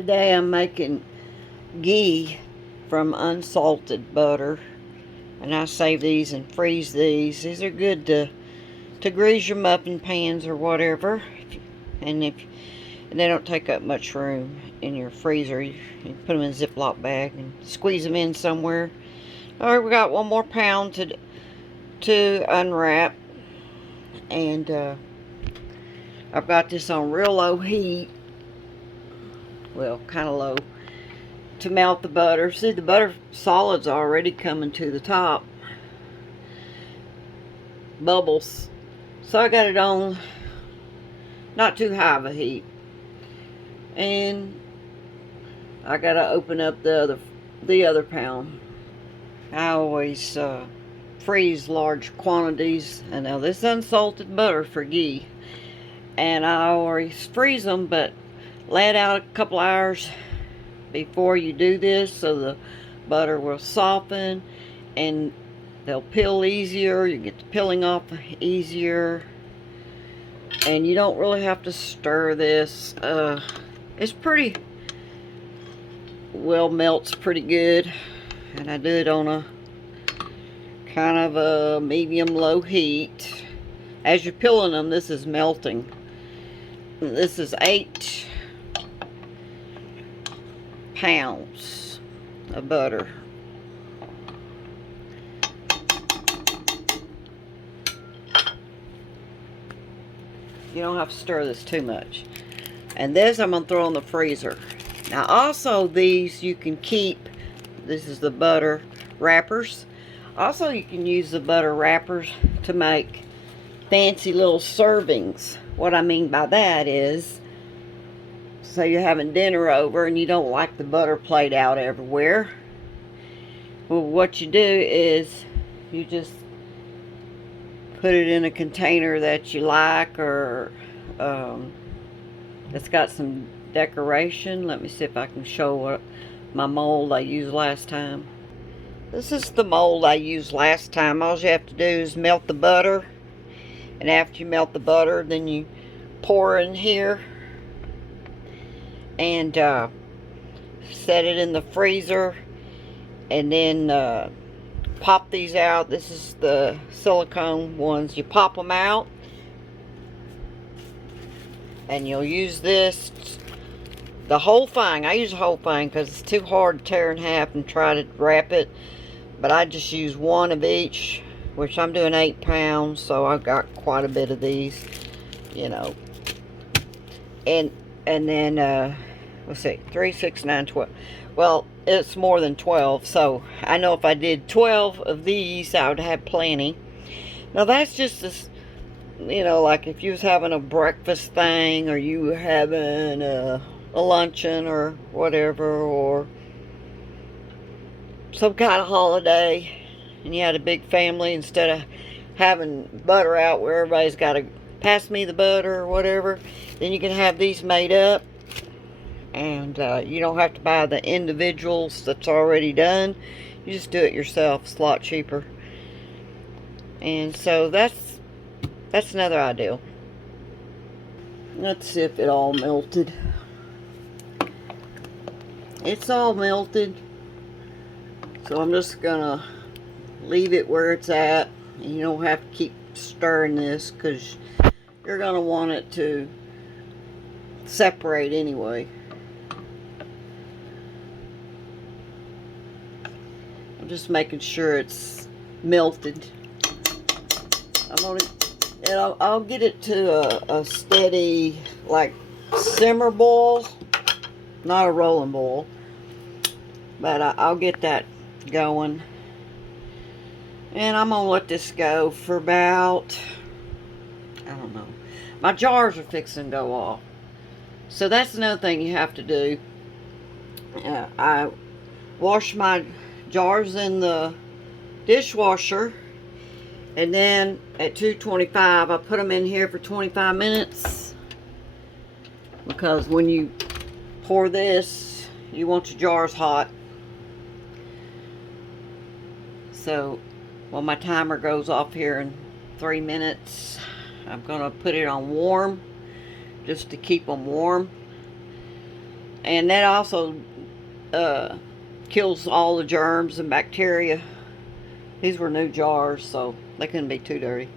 Today I'm making ghee from unsalted butter, and I save these and freeze these. These are good to grease your muffin pans or whatever, and they don't take up much room in your freezer. You put them in a Ziploc bag and squeeze them in somewhere. All right, we got 1 more pound to unwrap, and I've got this on real low heat. Well, kind of low, to melt the butter. See, the butter solid's already coming to the top. Bubbles. So I got it on not too high of a heat. And I gotta open up the other pound. I always freeze large quantities. And now this is unsalted butter for ghee. And I always freeze them, but lay it out a couple hours before you do this so the butter will soften and they'll peel easier. You get the peeling off easier, and you don't really have to stir this. It's pretty well, melts pretty good, and I do it on a kind of a medium low heat. As you're peeling them, this is melting. This is 8 pounds of butter. You don't have to stir this too much. And this I'm going to throw in the freezer. Now also these you can keep, this is the butter wrappers. Also you can use the butter wrappers to make fancy little servings. What I mean by that is, so you're having dinner over and you don't like the butter played out everywhere. Well, what you do is you just put it in a container that you like, or it's got some decoration. Let me see if I can show what my mold I used last time. This is the mold I used last time. All you have to do is melt the butter, and after you melt the butter, then you pour in here and set it in the freezer, and then pop these out. This is the silicone ones. You pop them out, and you'll use this, the whole thing. I use the whole thing because it's too hard to tear in half and try to wrap it, but I just use one of each, which I'm doing 8 pounds, so I've got quite a bit of these, you know. And then let's see, 3, 6, 9, 12. Well, it's more than 12, so I know if I did 12 of these, I would have plenty. Now that's just this, you know, like if you was having a breakfast thing, or you were having a luncheon or whatever, or some kind of holiday, and you had a big family, instead of having butter out where everybody's got to pass me the butter or whatever, then you can have these made up, and you don't have to buy the individuals that's already done. You just do it yourself. It's a lot cheaper. And so that's another idea. Let's see if it all melted. It's all melted, so I'm just gonna leave it where it's at. And you don't have to keep stirring this because you're gonna want it to separate anyway. I'm just making sure it's melted. I'll get it to a steady, like, simmer boil, not a rolling boil, but I'll get that going. And I'm gonna let this go for about, I don't know, my jars are fixing to go off. So that's another thing you have to do. I wash my jars in the dishwasher, and then at 225 I put them in here for 25 minutes, because when you pour this, you want your jars hot. So when my timer goes off here in 3 minutes, I'm gonna put it on warm just to keep them warm. And that also kills all the germs and bacteria. These were new jars, so they couldn't be too dirty.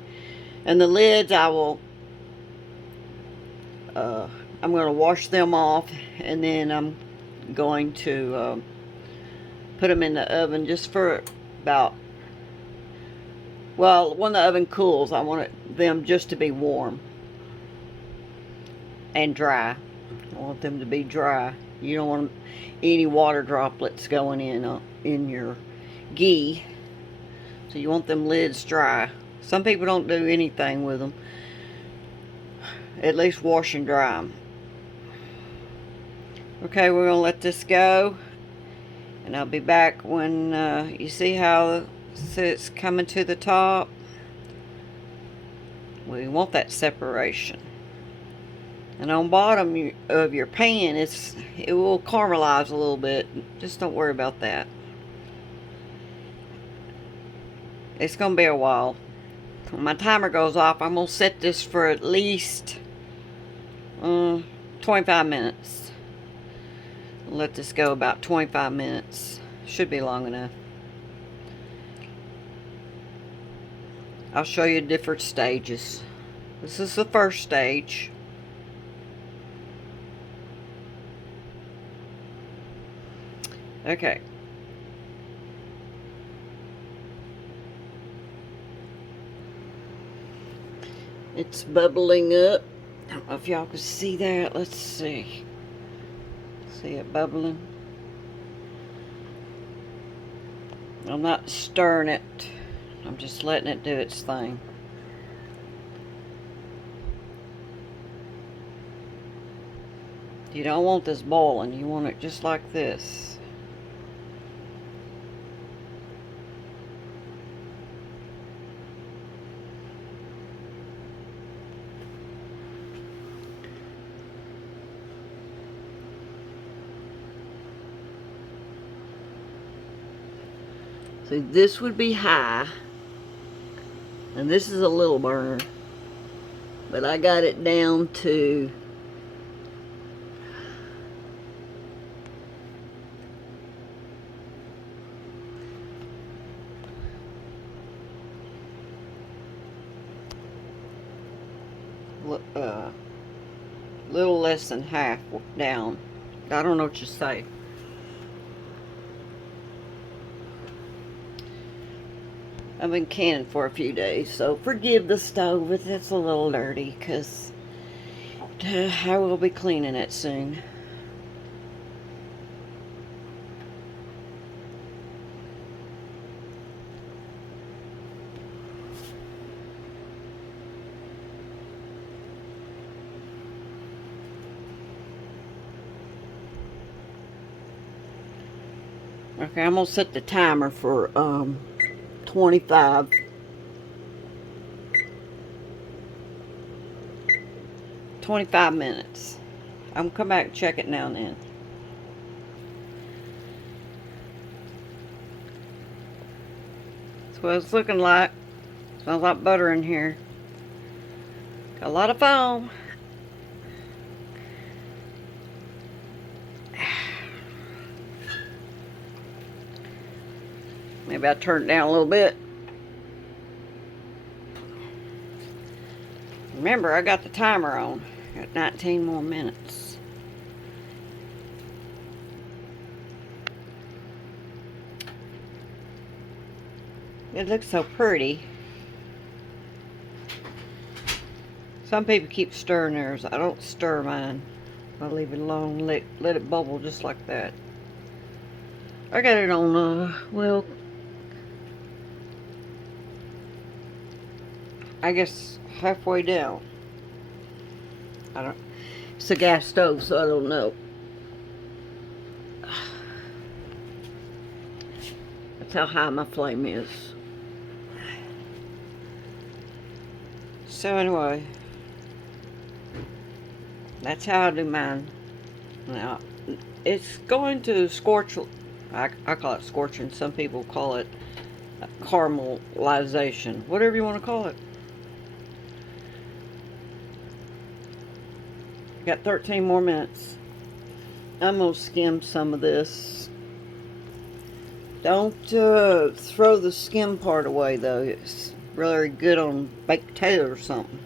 And the lids, I'm going to wash them off, and then I'm going to put them in the oven just for about, well, when the oven cools, I want them just to be warm and dry. I want them to be dry. You don't want any water droplets going in your ghee. So you want them lids dry. Some people don't do anything with them. At least wash and dry them. Okay, we're going to let this go. And I'll be back when you see how it's coming to the top. We want that separation. And on bottom of your pan, it will caramelize a little bit. Just don't worry about that. It's going to be a while. When my timer goes off, I'm going to set this for at least 25 minutes. Let this go about 25 minutes. Should be long enough. I'll show you different stages. This is the first stage. Okay. It's bubbling up. I don't know if y'all can see that. Let's see. See it bubbling? I'm not stirring it. I'm just letting it do its thing. You don't want this boiling. You want it just like this. So this would be high, and this is a little burner, but I got it down to little less than half down. I don't know what you say. I've been canning for a few days, so forgive the stove if it's a little dirty, because I will be cleaning it soon. Okay, I'm going to set the timer for 25 minutes. I'm going to come back and check it now and then. That's what it's looking like. Smells like butter in here. Got a lot of foam. Maybe I turn it down a little bit. Remember, I got the timer on. Got 19 more minutes. It looks so pretty. Some people keep stirring theirs. I don't stir mine. I leave it alone. Let it bubble just like that. I got it on, well, I guess halfway down. It's a gas stove, so I don't know. That's how high my flame is. So anyway, that's how I do mine. Now, it's going to scorch. I call it scorching. Some people call it caramelization. Whatever you want to call it. Got 13 more minutes. I'm going to skim some of this. Don't throw the skim part away, though. It's really good on baked potato or something.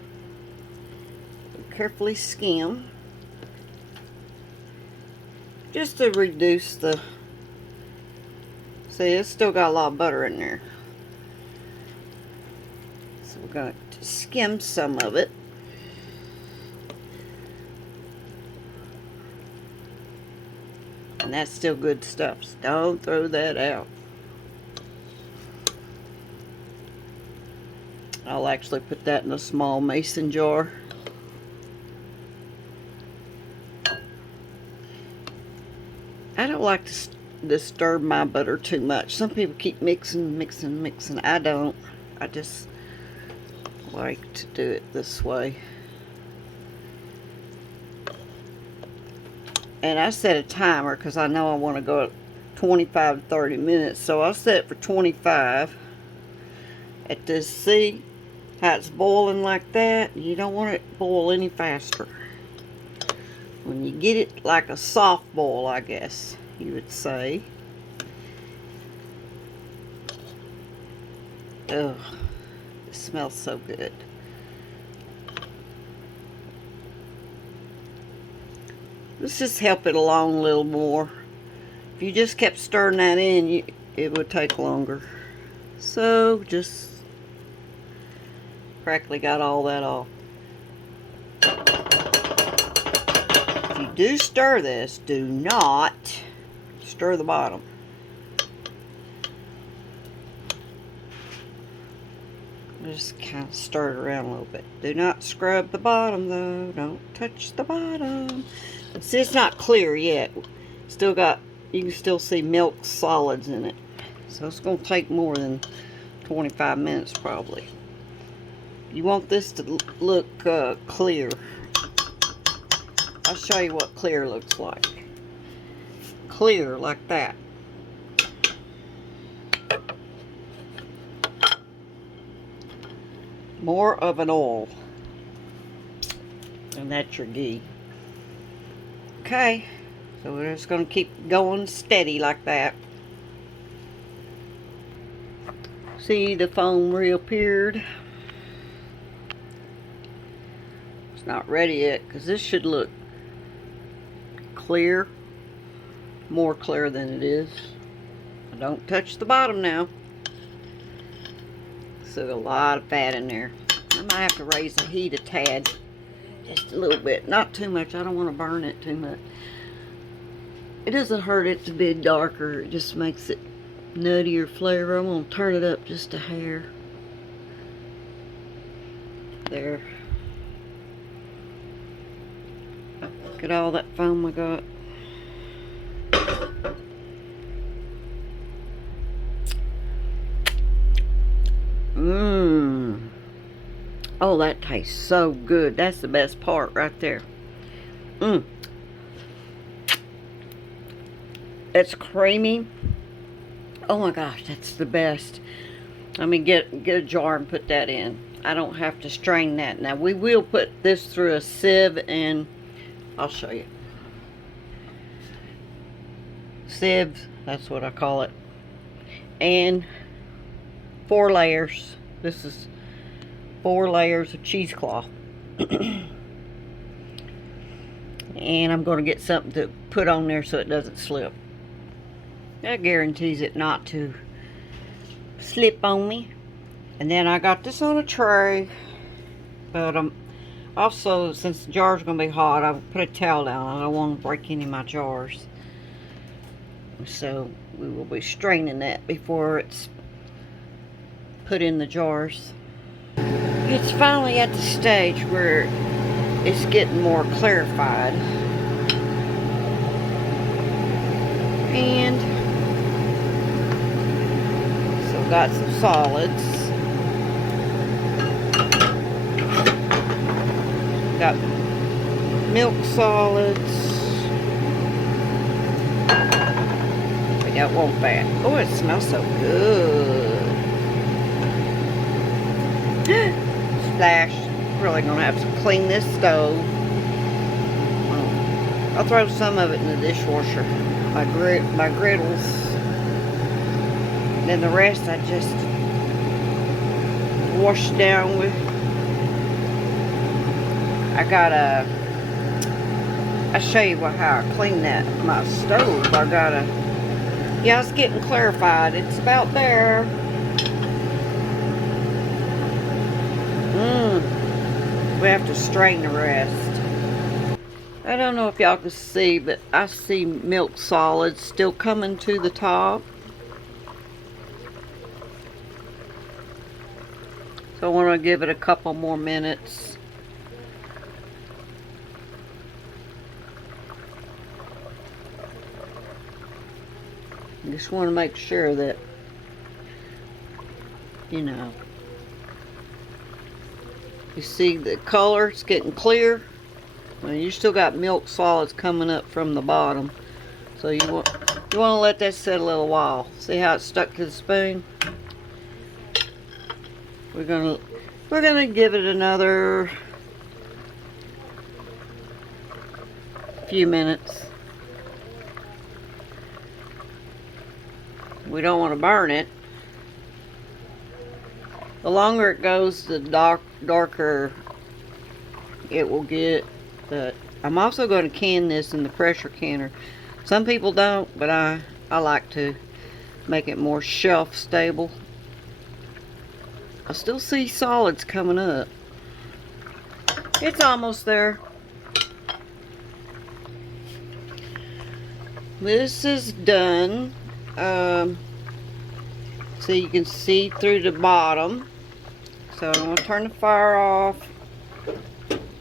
Carefully skim. Just to reduce the... See, it's still got a lot of butter in there. So we're going to skim some of it. And that's still good stuff, so don't throw that out. I'll actually put that in a small mason jar. I don't like to disturb my butter too much. Some people keep mixing. I don't. I just like to do it this way. And I set a timer because I know I want to go at 25 to 30 minutes. So I'll set it for 25. At this, see how it's boiling like that? You don't want it to boil any faster. When you get it like a soft boil, I guess you would say. Ugh, it smells so good. Let's just help it along a little more. If you just kept stirring that in, it would take longer. So just practically got all that off. If you do stir this, do not stir the bottom. Just kind of stir it around a little bit. Do not scrub the bottom though. Don't touch the bottom. See, it's not clear yet. Still got, you can still see milk solids in it. So it's going to take more than 25 minutes probably. You want this to look clear. I'll show you what clear looks like. Clear like that. More of an oil. And that's your ghee. Okay, so we're just going to keep going steady like that. See, the foam reappeared. It's not ready yet because this should look clear, more clear than it is. Don't touch the bottom now. So a lot of fat in there. I might have to raise the heat a tad. Just a little bit, not too much. I don't want to burn it too much. It doesn't hurt it to be darker. It just makes it nuttier flavor. I'm going to turn it up just a hair. There. Look at all that foam I got. Mmm. Oh, that tastes so good. That's the best part right there. Mmm. It's creamy. Oh my gosh, that's the best. Let me get a jar and put that in. I don't have to strain that. Now we will put this through a sieve and I'll show you. Sieve, that's what I call it. And 4 layers. This is 4 layers of cheesecloth. And I'm going to get something to put on there so it doesn't slip. That guarantees it not to slip on me. And then I got this on a tray. But also, since the jar's going to be hot, I'll put a towel down. I don't want to break any of my jars. So we will be straining that before it's put in the jars. It's finally at the stage where it's getting more clarified. And so got some solids. Got milk solids. We got one fat. Oh, it smells so good. Splash. Really gonna have to clean this stove. I'll throw some of it in the dishwasher. My griddles. And then the rest I just wash down with. I'll show you how I clean my stove. Yeah, it's getting clarified. It's about there. We have to strain the rest. I don't know if y'all can see, but I see milk solids still coming to the top. So I want to give it a couple more minutes. I just want to make sure that, you know, you see the color, it's getting clear. Well, you still got milk solids coming up from the bottom. So you want to let that sit a little while. See how it's stuck to the spoon? We're gonna give it another few minutes. We don't want to burn it. The longer it goes, the darker it will get. But I'm also going to can this in the pressure canner. Some people don't, but I like to make it more shelf stable. I still see solids coming up. It's almost there. This is done. So you can see through the bottom. So I'm going to turn the fire off.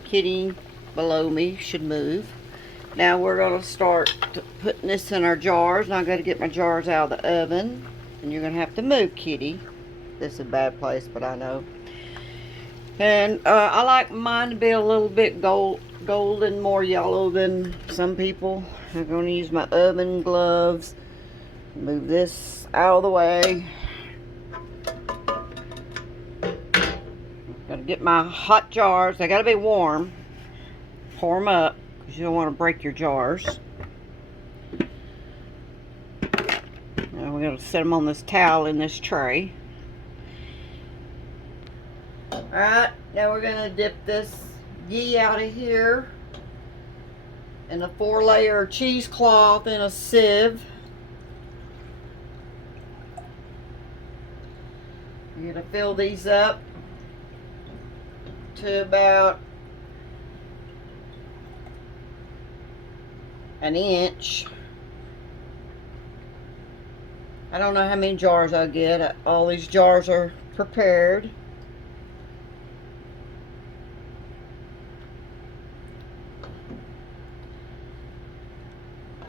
Kitty below me should move. Now we're going to start putting this in our jars. Now I got to get my jars out of the oven. And you're going to have to move, Kitty. This is a bad place, but I know. And I like mine to be a little bit golden, more yellow than some people. I'm going to use my oven gloves. Move this out of the way. Gotta get my hot jars. They gotta be warm. Pour them up, because you don't want to break your jars. Now we're gonna set them on this towel in this tray. Alright, now we're gonna dip this ghee out of here in a 4-layer cheesecloth in a sieve. You're gonna fill these up to about an inch. I don't know how many jars I'll get. All these jars are prepared.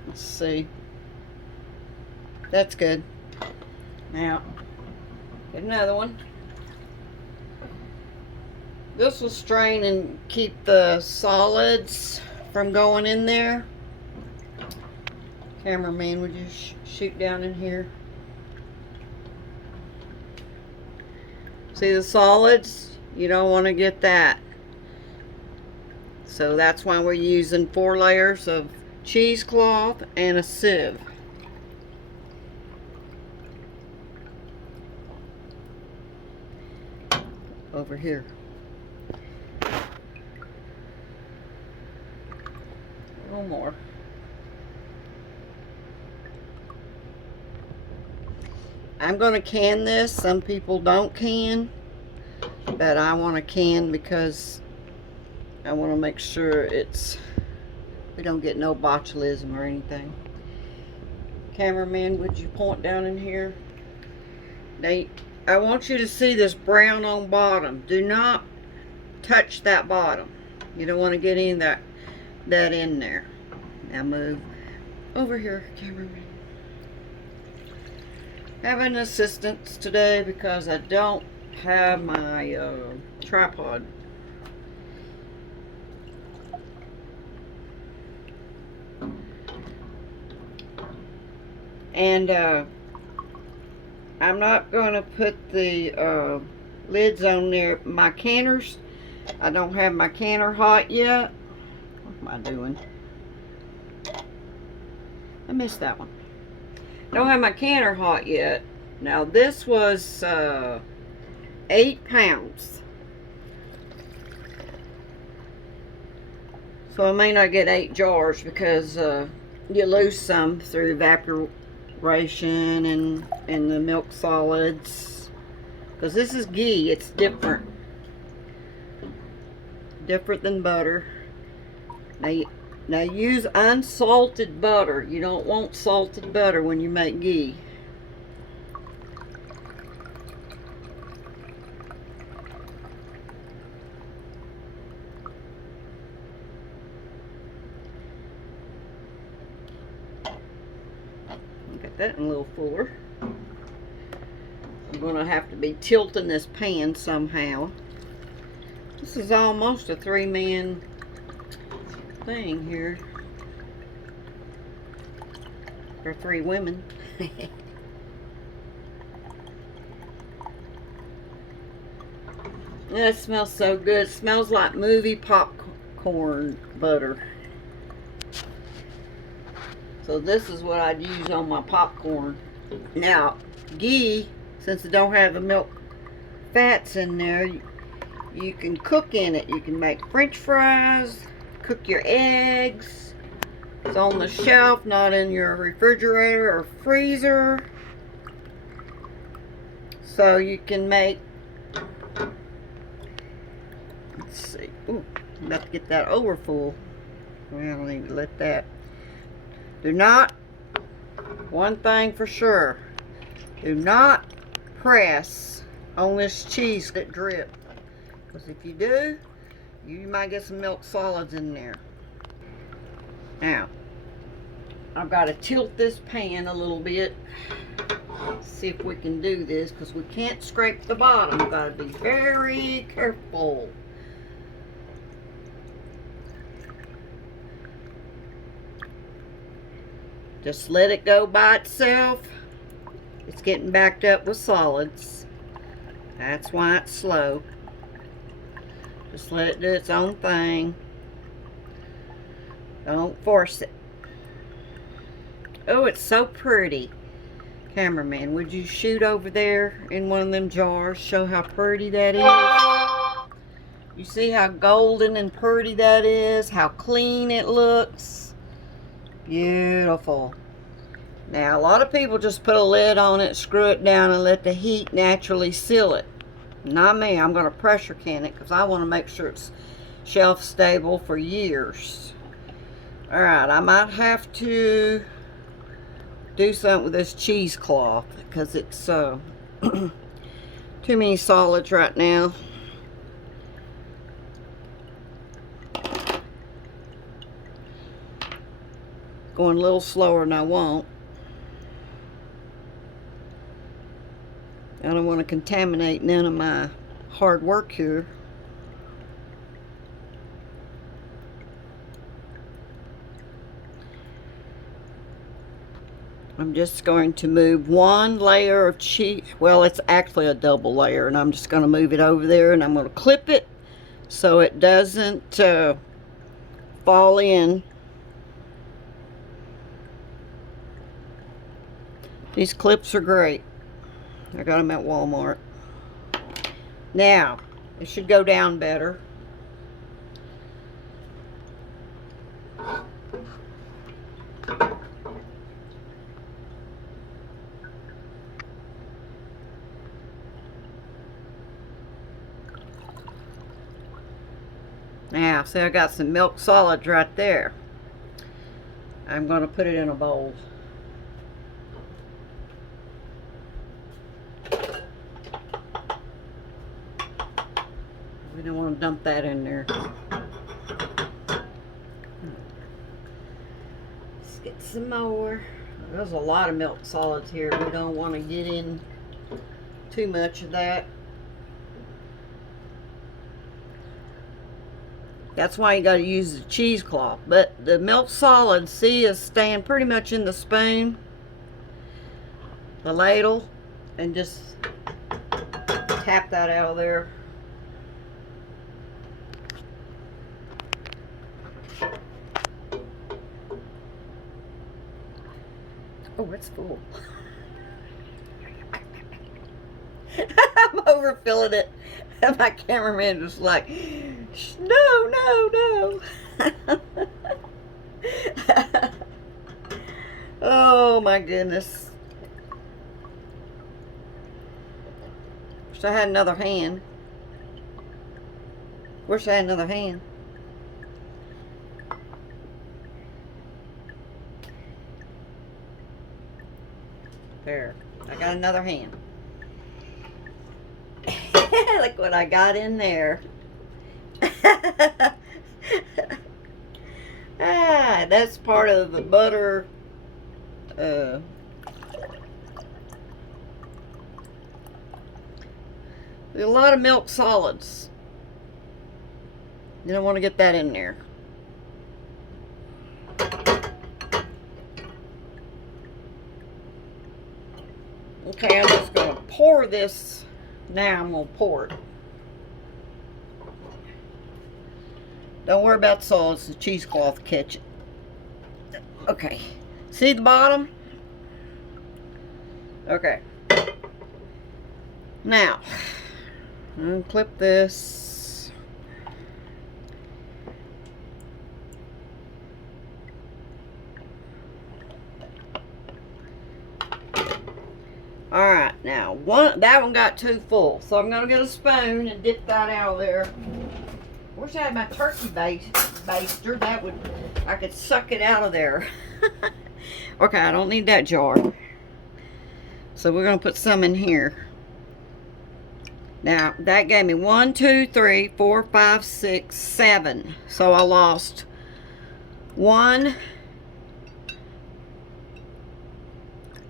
Let's see. That's good. Now, get another one. This will strain and keep the solids from going in there. Cameraman, would you shoot down in here? See the solids? You don't want to get that. So that's why we're using 4 layers of cheesecloth and a sieve. Over here. A little more. I'm going to can this. Some people don't can, but I want to can because I want to make sure we don't get no botulism or anything. Cameraman, would you point down in here? I want you to see this brown on bottom. Do not touch that bottom. You don't want to get any of that in there. Now move over here, cameraman. Having assistance today because I don't have my tripod. And I'm not going to put the lids on there. My canners, I don't have my canner hot yet. What am I doing? I missed that one. Don't have my canner hot yet. Now this was 8 pounds. So I may not get 8 jars because you lose some through evaporation and the milk solids. Because this is ghee, it's different. Different than butter. Now use unsalted butter. You don't want salted butter when you make ghee. Get that in a little fuller. I'm gonna have to be tilting this pan somehow. This is almost a 3-man thing here. For 3 women. That smells so good. It smells like movie popcorn butter. So this is what I'd use on my popcorn. Now, ghee, since it don't have the milk fats in there, you can cook in it. You can make French fries, cook your eggs. It's on the shelf, not in your refrigerator or freezer. So you can make, let's see, ooh, I'm about to get that over full. Well, I don't need to let that. Do not, one thing for sure, do not press on this cheese that drip. Because if you do, you might get some milk solids in there. Now, I've got to tilt this pan a little bit. See if we can do this, because we can't scrape the bottom. We've got to be very careful. Just let it go by itself. It's getting backed up with solids. That's why it's slow. Just let it do its own thing. Don't force it. Oh, it's so pretty. Cameraman, would you shoot over there in one of them jars? Show how pretty that is. You see how golden and pretty that is? How clean it looks? Beautiful. Now, a lot of people just put a lid on it, screw it down, and let the heat naturally seal it. Not me. I'm going to pressure can it because I want to make sure it's shelf stable for years. Alright, I might have to do something with this cheesecloth because it's too many solids right now. Going a little slower than I want. I don't want to contaminate none of my hard work here. I'm just going to move one layer of cheese. Well, it's actually a double layer, and I'm just going to move it over there, and I'm going to clip it so it doesn't fall in. These clips are great. I got them at Walmart. Now, it should go down better. Now, see, I got some milk solids right there. I'm going to put it in a bowl. We don't want to dump that in there. Let's get some more. There's a lot of milk solids here. We don't want to get in too much of that. That's why you got to use the cheesecloth. But the milk solids, see, is staying pretty much in the spoon, the ladle, and just tap that out of there. Oh, it's full. I'm overfilling it. And my cameraman was like, no, no, no. Oh my goodness. Wish I had another hand. Wish I had another hand. There. I got another hand. Look what I got in there. That's part of the butter. A lot of milk solids. You don't want to get that in there. Okay, I'm just going to pour this. Now I'm going to pour it. Don't worry about the solids. The cheesecloth will catch it. Okay. See the bottom? Okay. Now, unclip this. Alright, now that one got too full. So I'm gonna get a spoon and dip that out of there. Wish I had my turkey baster. That would, I could suck it out of there. Okay, I don't need that jar. So we're gonna put some in here. Now that gave me 1, 2, 3, 4, 5, 6, 7. So I lost 1.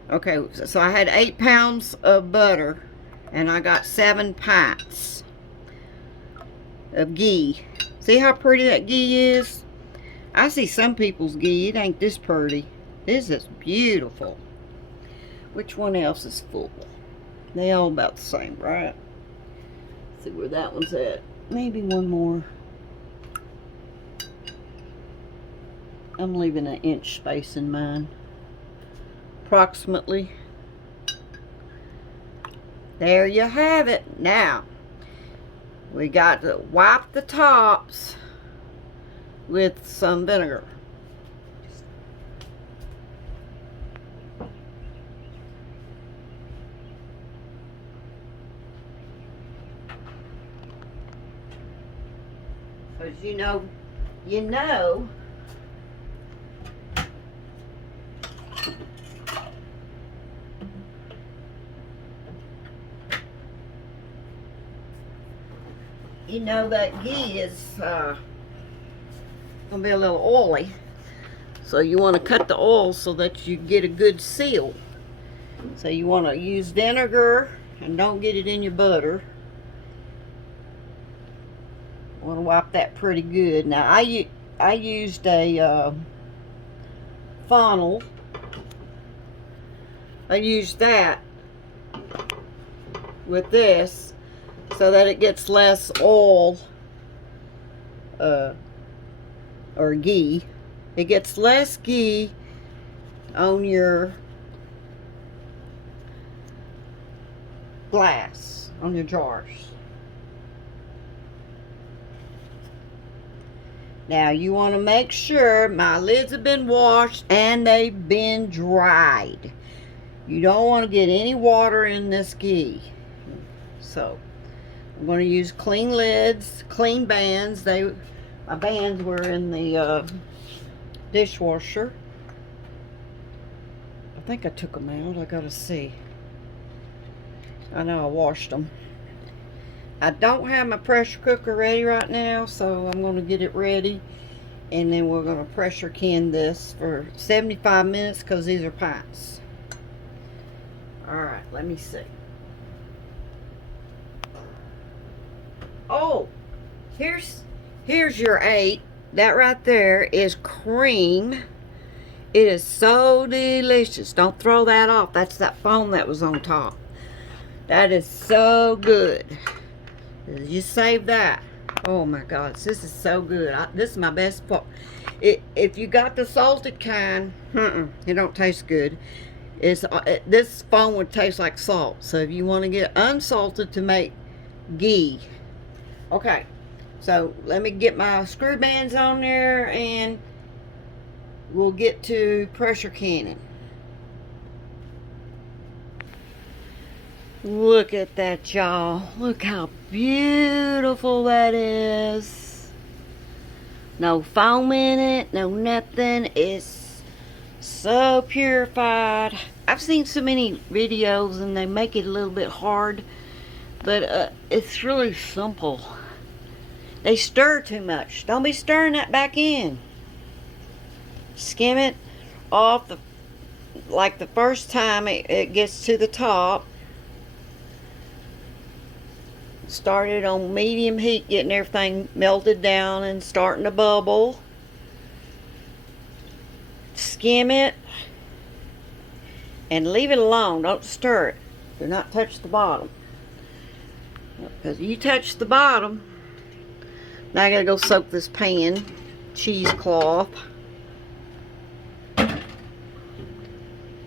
Okay, so I had 8 pounds of butter and I got 7 pints of ghee. See how pretty that ghee is? I see some people's ghee. It ain't this pretty. This is beautiful. Which one else is full? They all about the same, right? Let's see where that one's at. Maybe one more. I'm leaving an inch space in mine. Approximately. There you have it. Now we got to wipe the tops with some vinegar. Because you know that ghee is gonna be a little oily, so you want to cut the oil so that you get a good seal. So you want to use vinegar and don't get it in your butter. Want to wipe that pretty good. Now I used a funnel. I used that with this so that it gets less oil or ghee. It gets less ghee on your glass, on your jars. Now you want to make sure my lids have been washed and they've been dried. You don't want to get any water in this ghee. So I'm going to use clean lids, clean bands. My bands were in the dishwasher. I think I took them out. I gotta see. I know I washed them. I don't have my pressure cooker ready right now, so I'm going to get it ready. And then we're going to pressure can this for 75 minutes because these are pints. Alright, let me see. Oh, here's your 8. That right there is cream. It is so delicious. Don't throw that off. That's that foam that was on top. That is so good. You save that. Oh my gosh, this is so good. This is my best part. If you got the salted kind, it don't taste good. This foam would taste like salt. So if you want to get unsalted to make ghee. Okay, so let me get my screw bands on there and we'll get to pressure canning. Look at that, y'all. Look how beautiful that is. No foam in it, no nothing. It's so purified. I've seen so many videos and they make it a little bit hard, but it's really simple. They stir too much. Don't be stirring that back in. Skim it off like the first time it gets to the top. Start it on medium heat, getting everything melted down and starting to bubble. Skim it and leave it alone. Don't stir it. Do not touch the bottom, because you touch the bottom. Now I gotta go soak this pan, cheesecloth.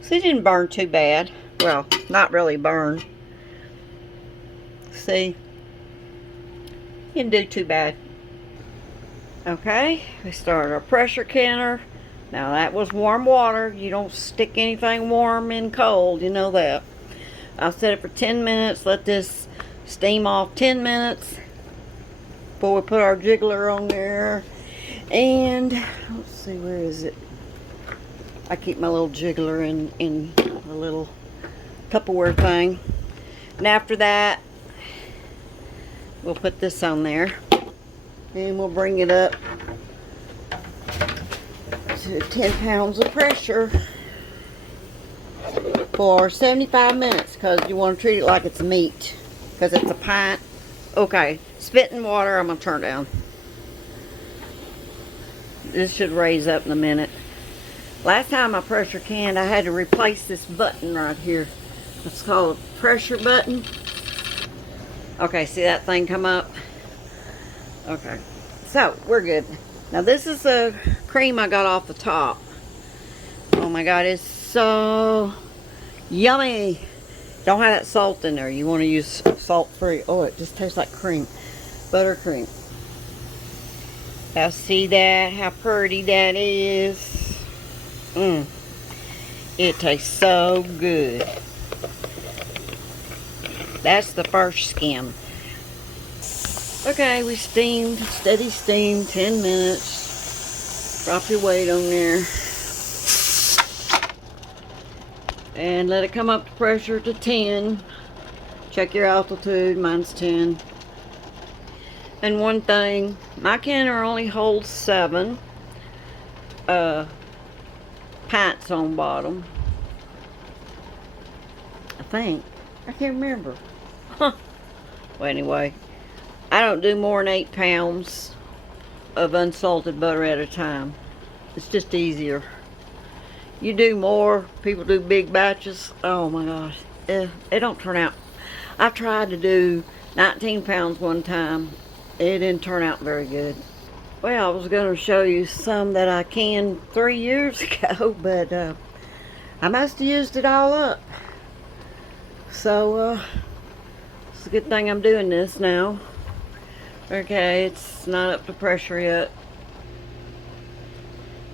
See, it didn't burn too bad. Well, not really burn. See, didn't do too bad. Okay, we started our pressure canner. Now that was warm water. You don't stick anything warm in cold, you know that. I'll set it for 10 minutes. Let this steam off 10 minutes before we put our jiggler on there. And let's see, where is it? I keep my little jiggler in a little Tupperware thing. And after that, we'll put this on there. And we'll bring it up to 10 pounds of pressure for 75 minutes, because you want to treat it like it's meat, because it's a pint. Okay, spitting water, I'm going to turn down. This should raise up in a minute. Last time I pressure canned, I had to replace this button right here. It's called a pressure button. Okay, see that thing come up? Okay, so we're good. Now this is the cream I got off the top. Oh my God, it's so yummy. Don't have that salt in there. You want to use salt-free. Oh, it just tastes like cream. Buttercream. Now see that? How pretty that is. It tastes so good. That's the first skim. Okay, we steamed, steady steam, 10 minutes. Drop your weight on there. And let it come up to pressure to 10. Check your altitude, mine's 10. And one thing, my canner only holds 7 pints on bottom. I think. I can't remember. Huh. Well, anyway, I don't do more than 8 pounds of unsalted butter at a time. It's just easier. You do more, people do big batches. Oh my gosh, it don't turn out. I tried to do 19 pounds one time. It didn't turn out very good. Well, I was going to show you some that I canned 3 years ago, but I must have used it all up. So, it's a good thing I'm doing this now. Okay, it's not up to pressure yet.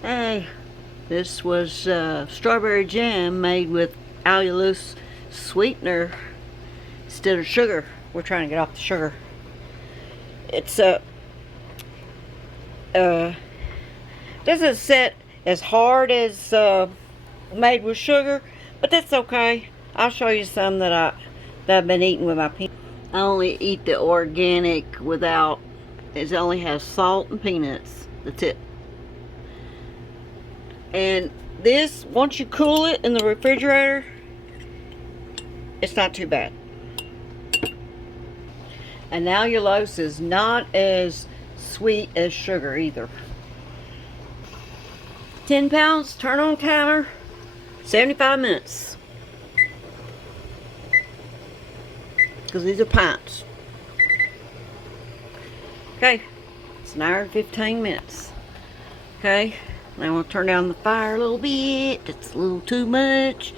Hey, this was strawberry jam made with allulose sweetener instead of sugar. We're trying to get off the sugar. It's doesn't set as hard as made with sugar, but that's okay. I'll show you some that I've been eating with my peanuts. I only eat the organic without. It only has salt and peanuts. That's it. And this, once you cool it in the refrigerator, it's not too bad. And allulose is not as sweet as sugar either. 10 pounds, turn on timer, 75 minutes. Because these are pints. Okay, it's an hour and 15 minutes. Okay, now I'm going to turn down the fire a little bit. It's a little too much.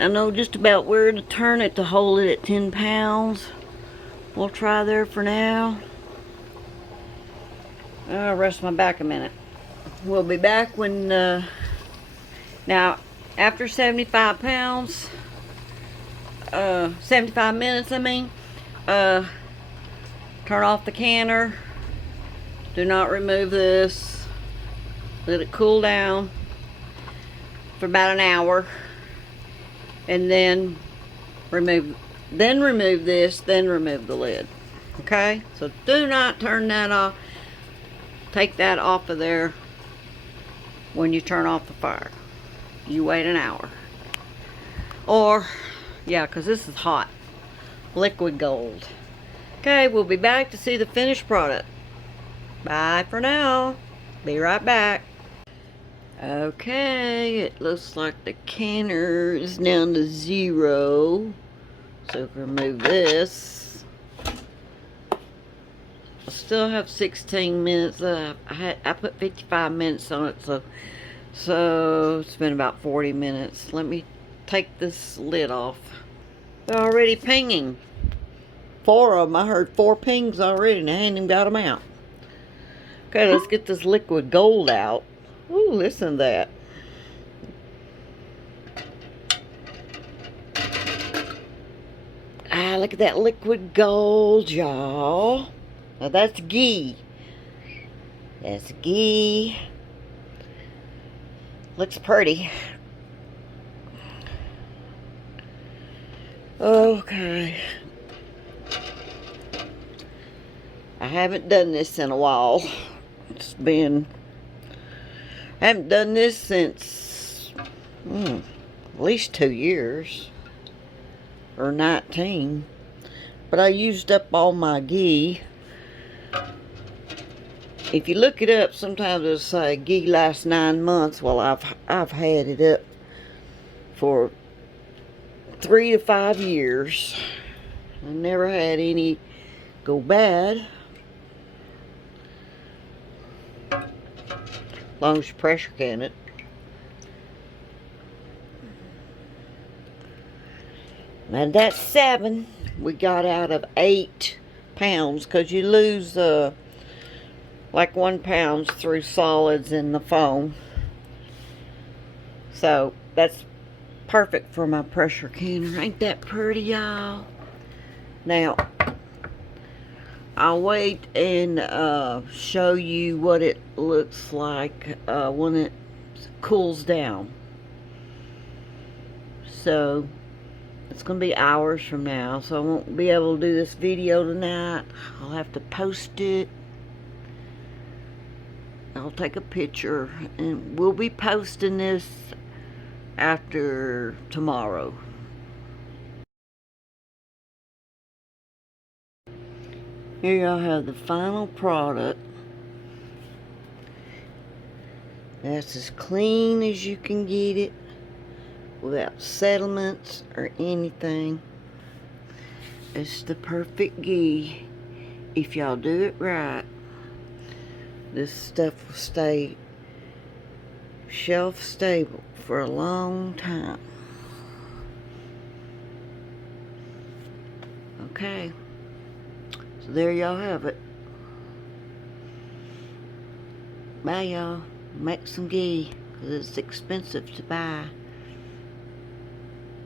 I know just about where to turn it to hold it at 10 pounds. We'll try there for now. I'll rest my back a minute. We'll be back when, now, after 75 pounds, 75 minutes, I mean, turn off the canner. Do not remove this. Let it cool down for about an hour. And then remove this, then remove the lid. Okay? So do not turn that off. Take that off of there when you turn off the fire. You wait an hour. Or, yeah, because this is hot. Liquid gold. Okay, we'll be back to see the finished product. Bye for now. Be right back. Okay, it looks like the canner is down to 0. So remove this. I still have 16 minutes left. I put 55 minutes on it, so it's been about 40 minutes. Let me take this lid off. They're already pinging. 4 of them. I heard 4 pings already, and I ain't even got them out. Okay, let's get this liquid gold out. Ooh, listen to that. Ah, look at that liquid gold, y'all. Now that's ghee. That's ghee. Looks pretty. Okay. I haven't done this in a while. I haven't done this since at least 2 years or 19. But I used up all my ghee. If you look it up, sometimes it'll say ghee lasts 9 months. Well, I've had it up for 3 to 5 years. I never had any go bad. As long as you pressure can it. And that's 7 we got out of 8 pounds, because you lose like 1 pound through solids in the foam. So that's perfect for my pressure canner. Ain't that pretty, y'all? Now I'll wait and show you what it looks like when it cools down. So it's gonna be hours from now, so I won't be able to do this video tonight. I'll have to post it. I'll take a picture, and we'll be posting this after tomorrow. Here y'all have the final product. That's as clean as you can get it, without settlements or anything. It's the perfect ghee. If y'all do it right, this stuff will stay shelf stable for a long time. Okay, so there y'all have it. Bye y'all. Make some ghee, because it's expensive to buy.